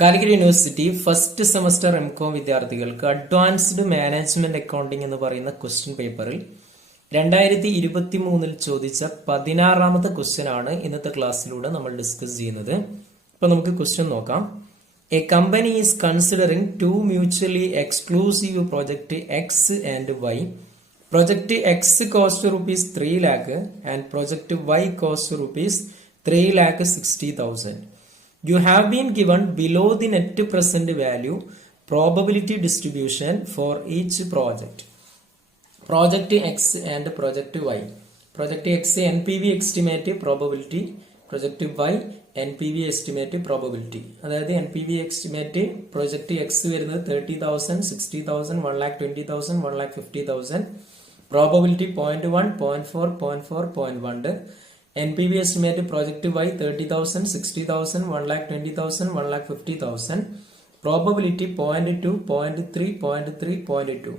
Calicut university first semester M Com വിദ്യാർത്ഥികൾക്ക് advanced management accounting എന്ന് പറയുന്ന ക്വസ്റ്റ്യൻ പേപ്പറിൽ 2023 ചോദിച്ച 16ാമത്തെ ക്വസ്റ്റ്യൻ ആണ് ഇന്നത്തെ ക്ലാസ്സിലൂടെ നമ്മൾ ഡിസ്കസ് ചെയ്യുന്നത്. അപ്പൊ നമുക്ക് ക്വസ്റ്റ്യൻ നോക്കാം. A company is considering two mutually exclusive project X and Y. Project X cost rupees 3 lakh and project Y cost rupees 3,60,000. You have been given below the net present value probability distribution for each project. Project X and Project Y. Project X NPV estimate probability. Project Y NPV estimate probability. അതായത് NPV estimate Project X വരുന്നത് 30,000, 60,000, 1,20,000, 1,50,000. Probability 0.1, 0.4, 0.4, 0.1. NPV estimate project Y 30,000, 60,000, 1,20,000, 1,50,000. Probability 0.2, 0.3, 0.3, 0.2.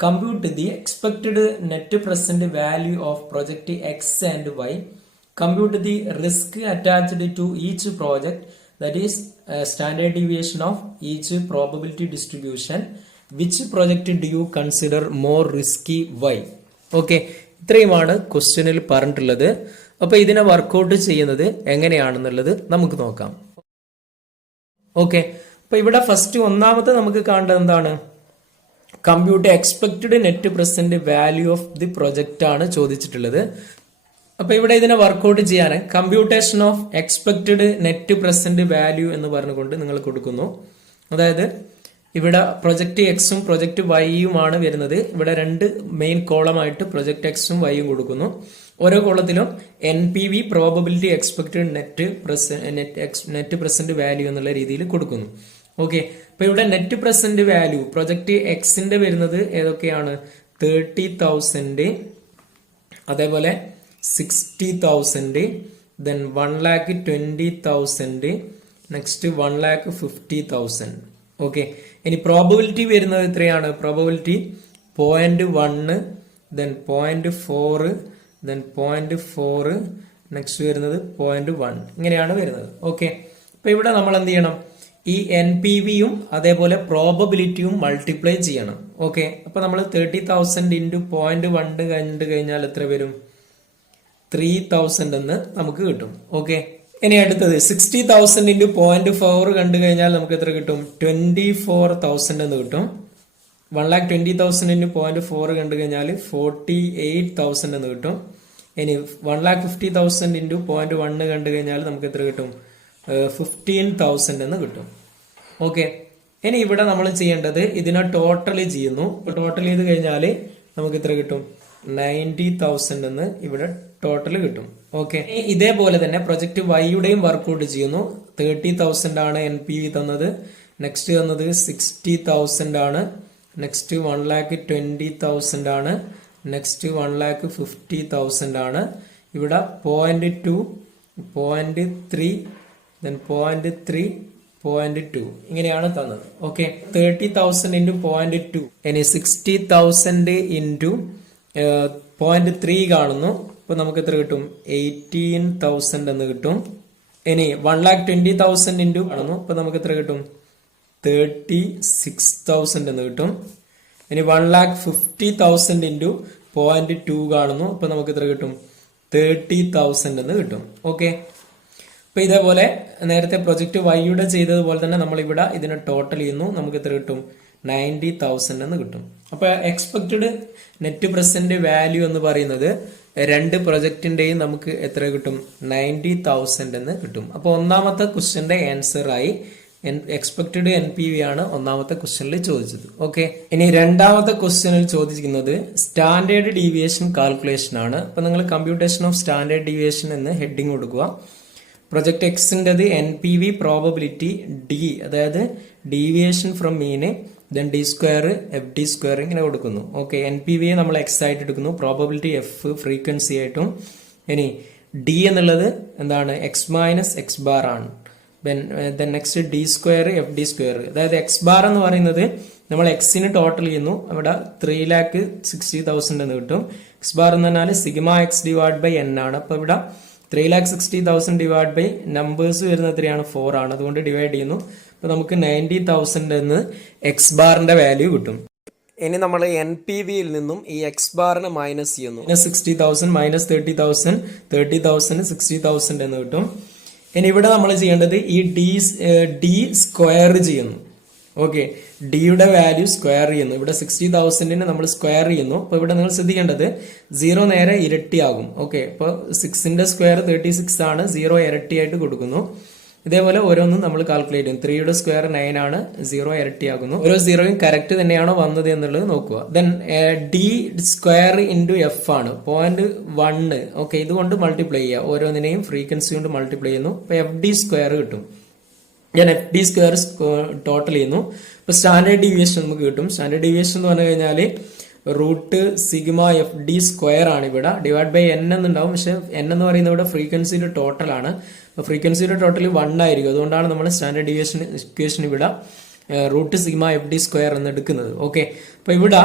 Compute the expected net present value of project X and Y. Compute the risk attached to each project, that is standard deviation of each probability distribution. Which project do you consider more risky? Why? Okay, ഇത്രയുമാണ് ക്വസ്റ്റ്യനിൽ പറഞ്ഞിട്ടുള്ളത്. അപ്പൊ ഇതിനെ workout ചെയ്യുന്നത് എങ്ങനെയാണെന്നുള്ളത് നമുക്ക് നോക്കാം. Okay, അപ്പൊ ഇവിടെ ഫസ്റ്റ് ഒന്നാമത്തെ നമുക്ക് കാണേണ്ടത് എന്താണ്? Compute expected net present value of the project ആണ് ചോദിച്ചിട്ടുള്ളത്. അപ്പൊ ഇവിടെ ഇതിനെ വർക്ക്ഔട്ട് ചെയ്യാൻ computation of expected net present value എന്ന് പറഞ്ഞുകൊണ്ട് നിങ്ങൾ കൊടുക്കുന്നു. അതായത് ഇവിടെ പ്രൊജക്ട് എക്സും പ്രൊജക്ട് വൈയുമാണ് വരുന്നത്. ഇവിടെ രണ്ട് മെയിൻ കോളമായിട്ട് പ്രൊജക്ട് എക്സും വൈയും കൊടുക്കുന്നു. ഓരോ കോളത്തിലും NPV probability expected net present value എന്നുള്ള രീതിയിൽ കൊടുക്കുന്നു. ഓക്കെ, അപ്പൊ ഇവിടെ നെറ്റ് പ്രസന്റ് വാല്യൂ പ്രൊജക്ട് എക്സിന്റെ വരുന്നത് ഏതൊക്കെയാണ്? 30,000, അതേപോലെ 60,000, ദെൻ 1,20,000, നെക്സ്റ്റ് 1,50,000. ഓക്കെ, ഇനി പ്രോബബിലിറ്റി വരുന്നത് എത്രയാണ്? പ്രോബബിലിറ്റി 0.1, ദെൻ 0.4, ദെൻ 0.4, നെക്സ്റ്റ് വരുന്നത് 0.1, ഇങ്ങനെയാണ് വരുന്നത്. ഓക്കെ, അപ്പൊ ഇവിടെ നമ്മൾ എന്ത് ചെയ്യണം? ഈ NPVയും അതേപോലെ പ്രോബബിലിറ്റിയും മൾട്ടിപ്ലൈ ചെയ്യണം. ഓക്കെ, അപ്പൊ നമ്മൾ 30,000 ഇൻറ്റു 0.1 കണ്ടു കഴിഞ്ഞാൽ എത്ര വരും? 3,000 എന്ന് നമുക്ക് കിട്ടും. ഓക്കെ, ഇനി അടുത്തത് 60,000 ഇൻറ്റു 0.4 കണ്ടു കഴിഞ്ഞാൽ നമുക്ക് എത്ര കിട്ടും? 24,000 എന്ന് കിട്ടും. 1,20,000 ഇൻറ്റു 0.4 കണ്ടു കഴിഞ്ഞാൽ 48,000 എന്ന് കിട്ടും. ഇനി 1,50,000 ഇൻറ്റു 0.1 കണ്ടു കഴിഞ്ഞാൽ നമുക്ക് എത്ര കിട്ടും? 15,000 എന്ന് കിട്ടും. ഓക്കെ, ഇനി ഇവിടെ നമ്മൾ ചെയ്യേണ്ടത് ഇതിനെ ടോട്ടൽ ചെയ്യുന്നു. ടോട്ടൽ ചെയ്ത് കഴിഞ്ഞാൽ നമുക്ക് എത്ര കിട്ടും? 90,000 എന്ന് ഇവിടെ ടോട്ടൽ കിട്ടും. ഓക്കെ, ഇതേപോലെ തന്നെ പ്രൊജക്ട് വൈയുടെയും വർക്ക്ഔട്ട് ചെയ്യുന്നു. 30,000 ആണ് NPV തന്നത്. നെക്സ്റ്റ് തന്നത് 60,000 ആണ്. നെക്സ്റ്റ് 1,20,000 ആണ്. നെക്സ്റ്റ് 1,50,000 ആണ്. ഇവിടെ 0.2, 0.3, then 0.3, 0.2 ഇങ്ങനെയാണ് തന്നത്. ഓക്കെ, 30,000 ഇൻറ്റു 0.2, ഇനി 60,000 ഇൻറ്റു 0.3 കാണുന്നു. അപ്പൊ നമുക്ക് എത്ര കിട്ടും? 18,000 എന്ന് കിട്ടും. ഇനി 1,20,000 ഇൻറ്റു കാണുന്നു. അപ്പൊ നമുക്ക് എത്ര കിട്ടും? 36,000 എന്ന് കിട്ടും. ഇനി 1,50,000 ഇൻറ്റു 0.2 കാണുന്നു. അപ്പൊ നമുക്ക് എത്ര കിട്ടും? 30,000 എന്ന് കിട്ടും. ഓക്കെ, അപ്പൊ ഇതേപോലെ നേരത്തെ പ്രൊജക്ട് വൈയുടെ ചെയ്തതുപോലെ തന്നെ നമ്മൾ ഇവിടെ ഇതിനെ ടോട്ടൽ ചെയ്യുന്നു. നമുക്ക് എത്ര കിട്ടും? 90,000 എന്ന് കിട്ടും. അപ്പൊ എക്സ്പെക്റ്റഡ് നെറ്റ് പ്രസന്റ് വാല്യൂ എന്ന് പറയുന്നത് രണ്ട് പ്രൊജക്ടിന്റെയും നമുക്ക് എത്ര കിട്ടും? 90,000 എന്ന് കിട്ടും. അപ്പൊ ഒന്നാമത്തെ ക്വസ്റ്റ്യന്റെ ആൻസർ ആയി എക്സ്പെക്റ്റഡ് NPV ആണ് ഒന്നാമത്തെ ക്വസ്റ്റ്യനിൽ ചോദിച്ചത്. ഓക്കെ, ഇനി രണ്ടാമത്തെ ക്വസ്റ്റ്യനിൽ ചോദിക്കുന്നത് സ്റ്റാൻഡേർഡ് ഡീവിയേഷൻ കാൽക്കുലേഷൻ ആണ്. അപ്പൊ നിങ്ങൾ കമ്പ്യൂട്ടേഷൻ ഓഫ് സ്റ്റാൻഡേർഡ് ഡീവിയേഷൻ എന്ന് ഹെഡിങ് കൊടുക്കുക. പ്രൊജക്ട് എക്സിൻ്റെത് NPV പ്രോബബിലിറ്റി D, അതായത് ഡീവിയേഷൻ ഫ്രം മീന്, ദെൻ D² FD² ഇങ്ങനെ കൊടുക്കുന്നു. ഓക്കെ, NPV നമ്മൾ X ആയിട്ട് എടുക്കുന്നു, പ്രോബബിലിറ്റി F ഫ്രീക്വൻസി ആയിട്ടും. ഇനി D എന്നുള്ളത് എന്താണ്? X മൈനസ് X ബാർ ആണ്. ദെൻ നെക്സ്റ്റ് D² FD², അതായത് X ബാർ എന്ന് പറയുന്നത് നമ്മൾ എക്സിന് ടോട്ടൽ ചെയ്യുന്നു. അവിടെ 3,60,000 എന്ന് കിട്ടും. X ബാർ എന്ന് പറഞ്ഞാൽ sigma X divide by N ആണ്. അപ്പൊ ഇവിടെ 3,60,000 ഡിവൈഡ് ബൈ നമ്പേഴ്സ് വരുന്നത് എത്രയാണ് 4 ആണ്. അതുകൊണ്ട് ഡിവൈഡ് ചെയ്യുന്നു. അപ്പൊ നമുക്ക് 90,000 എന്ന് എക്സ് ബാറിന്റെ വാല്യൂ കിട്ടും. ഇനി നമ്മൾ NPV-യിൽ നിന്നും ഈ എക്സ് ബാറിനെ മൈനസ് ചെയ്യുന്നു. 60,000 മൈനസ് 30,000 60,000 എന്ന് കിട്ടും. ഇനി ഇവിടെ നമ്മൾ ചെയ്യേണ്ടത് ഈ ഡി സ്ക്വയർ ചെയ്യുന്നു. ഓക്കെ, ഡിയുടെ വാല്യൂ സ്ക്വയർ ചെയ്യുന്നു. ഇവിടെ 60,000 നമ്മൾ സ്ക്വയർ ചെയ്യുന്നു. അപ്പൊ ഇവിടെ നിങ്ങൾ ശ്രദ്ധിക്കേണ്ടത് 0 നേരെ ഇരട്ടിയാകും. ഓക്കെ, അപ്പൊ 6ന്റെ സ്ക്വയർ 36 ആണ്, 0 ഇരട്ടിയായിട്ട് കൊടുക്കുന്നു. ഇതേപോലെ ഓരോന്നും നമ്മൾ കാൽക്കുലേറ്റ് ചെയ്യും. 3യുടെ സ്ക്വയർ 9 ആണ്, 0 ഇരട്ടിയാകുന്നു. ഓരോ സീറോയും കറക്റ്റ് തന്നെയാണോ വന്നത് എന്നുള്ളത് നോക്കുക. Then D square into F ആണ് 0.1. ഓക്കെ, ഇതുകൊണ്ട് മൾട്ടിപ്ലൈ ചെയ്യുക. ഓരോന്നിനെയും ഫ്രീക്വൻസി കൊണ്ട് മൾട്ടിപ്ലൈ ചെയ്യുന്നു. അപ്പൊ FD സ്ക്വയർ കിട്ടും. ഞാൻ FD സ്ക്വയർ ടോട്ടൽ ചെയ്യുന്നു. ഇപ്പൊ സ്റ്റാൻഡേർഡ് ഡീവിയേഷൻ നമുക്ക് കിട്ടും. സ്റ്റാൻഡേർഡ് ഡീവിയേഷൻ എന്ന് പറഞ്ഞു കഴിഞ്ഞാല് റൂട്ട് സിഗ്മ FD സ്ക്വയർ ആണ് ഇവിടെ, ഡിവൈഡ് ബൈ N എന്നുണ്ടാവും. പക്ഷെ N എന്ന് പറയുന്നത് ഇവിടെ ഫ്രീക്വൻസിയുടെ ടോട്ടൽ ആണ്. അപ്പൊ ഫ്രീക്വൻസിയുടെ ടോട്ടൽ 1 ആയിരിക്കും. അതുകൊണ്ടാണ് നമ്മൾ സ്റ്റാൻഡേർഡ് ഡീവിയേഷൻ ഇക്വേഷൻ ഇവിടെ റൂട്ട് സിഗ്മ FD സ്ക്വയർ എന്ന് എടുക്കുന്നത്. ഓക്കെ, അപ്പൊ ഇവിടെ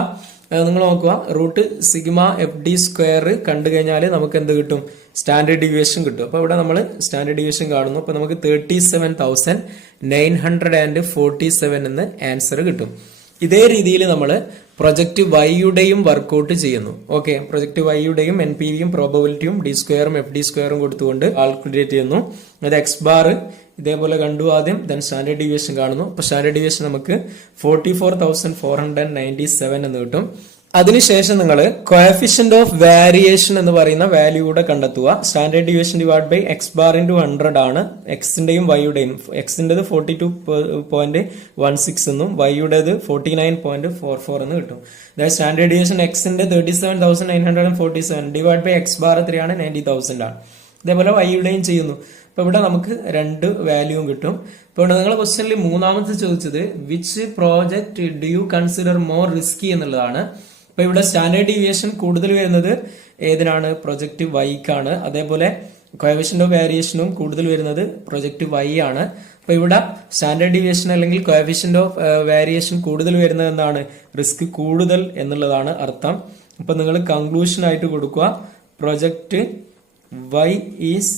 നിങ്ങൾ നോക്കുക, റൂട്ട് സിഗ്മ FD സ്ക്വയർ കണ്ടു കഴിഞ്ഞാൽ നമുക്ക് എന്ത് കിട്ടും? സ്റ്റാൻഡേർഡ് ഡീവിയേഷൻ കിട്ടും. അപ്പൊ ഇവിടെ നമ്മൾ സ്റ്റാൻഡേർഡ് ഡീവിയേഷൻ കാണുന്നു. അപ്പൊ നമുക്ക് 37,947 എന്ന് ആൻസർ കിട്ടും. ഇതേ രീതിയിൽ നമ്മൾ പ്രൊജക്ട് വൈയുടെയും വർക്ക്ഔട്ട് ചെയ്യുന്നു. ഓക്കെ, പ്രൊജക്ട് വൈയുടെയും NPV-യും പ്രോബബിലിറ്റിയും ഡി സ്ക്വയറും FD സ്ക്വയറും കൊടുത്തുകൊണ്ട് കാൽക്കുലേറ്റ് ചെയ്യുന്നു. അത് എക്സ് ബാർ ഇതേപോലെ കണ്ടു ആദ്യം, ദെൻ സ്റ്റാൻഡേർഡ് ഡീവിയേഷൻ കാണുന്നു. അപ്പൊ സ്റ്റാൻഡേർഡ് ഡീവിയേഷൻ നമുക്ക് 44,497 എന്ന് കിട്ടും. അതിനുശേഷം നിങ്ങൾ കോഎഫിഷ്യന്റ് ഓഫ് വേരിയേഷൻ എന്ന് പറയുന്ന വാല്യൂ കൂടെ കണ്ടെത്തുക. Standard deviation divide by X bar into 100 ആണ്. എക്സിന്റെയും വൈയുടെയും, എക്സിന്റേത് 42.16 എന്നും വൈയുടേത് 49.44 എന്ന് കിട്ടും. അതായത് സ്റ്റാൻഡേർഡ് ഡീവിയേഷൻ എക്സിന്റെ 37,947 ഡിവൈഡ് ബൈ എക്സ് ബാർ എത്രയാണ്? 90,000 ആണ്. ഇതേപോലെ വൈയുടെയും ചെയ്യുന്നു. അപ്പൊ ഇവിടെ നമുക്ക് 2 വാല്യൂവും കിട്ടും. ഇപ്പൊ ഇവിടെ നിങ്ങളെ ക്വസ്റ്റ്യനിൽ മൂന്നാമത്തെ ചോദിച്ചത് which project do you consider more risky എന്നുള്ളതാണ്. അപ്പൊ ഇവിടെ സ്റ്റാൻഡേർഡ് ഡീവിയേഷൻ കൂടുതൽ വരുന്നത് ഏതിനാണ്? പ്രൊജക്ട് വൈക്കാണ്. അതേപോലെ കോഎഫിഷ്യന്റ് ഓഫ് വേരിയേഷനും കൂടുതൽ വരുന്നത് പ്രൊജക്ട് വൈ ആണ്. അപ്പൊ ഇവിടെ സ്റ്റാൻഡേർഡ് ഡീവിയേഷൻ അല്ലെങ്കിൽ കോഎഫിഷ്യന്റ് ഓഫ് വേരിയേഷൻ കൂടുതൽ വരുന്നത് എന്താണ്? റിസ്ക് കൂടുതൽ എന്നുള്ളതാണ് അർത്ഥം. അപ്പൊ നിങ്ങൾ കൺക്ലൂഷൻ ആയിട്ട് കൊടുക്കുക, project Y is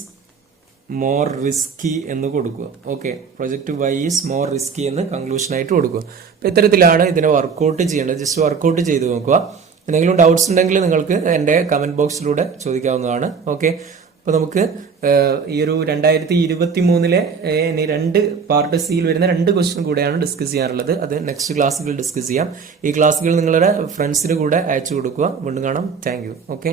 more risky എന്ന് കൊടുക്കുക. Okay, project Y is more risky എന്ന് കൺക്ലൂഷൻ ആയിട്ട് കൊടുക്കുക. അപ്പൊ ഇത്തരത്തിലാണ് ഇതിനെ വർക്ക്ഔട്ട് ചെയ്യേണ്ടത്. ജസ്റ്റ് വർക്ക്ഔട്ട് ചെയ്ത് നോക്കുക. എന്തെങ്കിലും ഡൗട്ട്സ് ഉണ്ടെങ്കിൽ നിങ്ങൾക്ക് എന്റെ കമന്റ് ബോക്സിലൂടെ ചോദിക്കാവുന്നതാണ്. ഓക്കെ, അപ്പൊ നമുക്ക് ഈ ഒരു 2023 ഇനി 2 പാർട്ട് സിയിൽ വരുന്ന 2 ക്വസ്റ്റ്യൻ കൂടെയാണ് ഡിസ്കസ് ചെയ്യാറുള്ളത്. അത് നെക്സ്റ്റ് ക്ലാസ്സുകൾ ഡിസ്കസ് ചെയ്യാം. ഈ ക്ലാസ്സുകൾ നിങ്ങളുടെ ഫ്രണ്ട്സിന് കൂടെ അയച്ചു കൊടുക്കുക. വീണ്ടും കാണാം. Thank you. ഓക്കെ.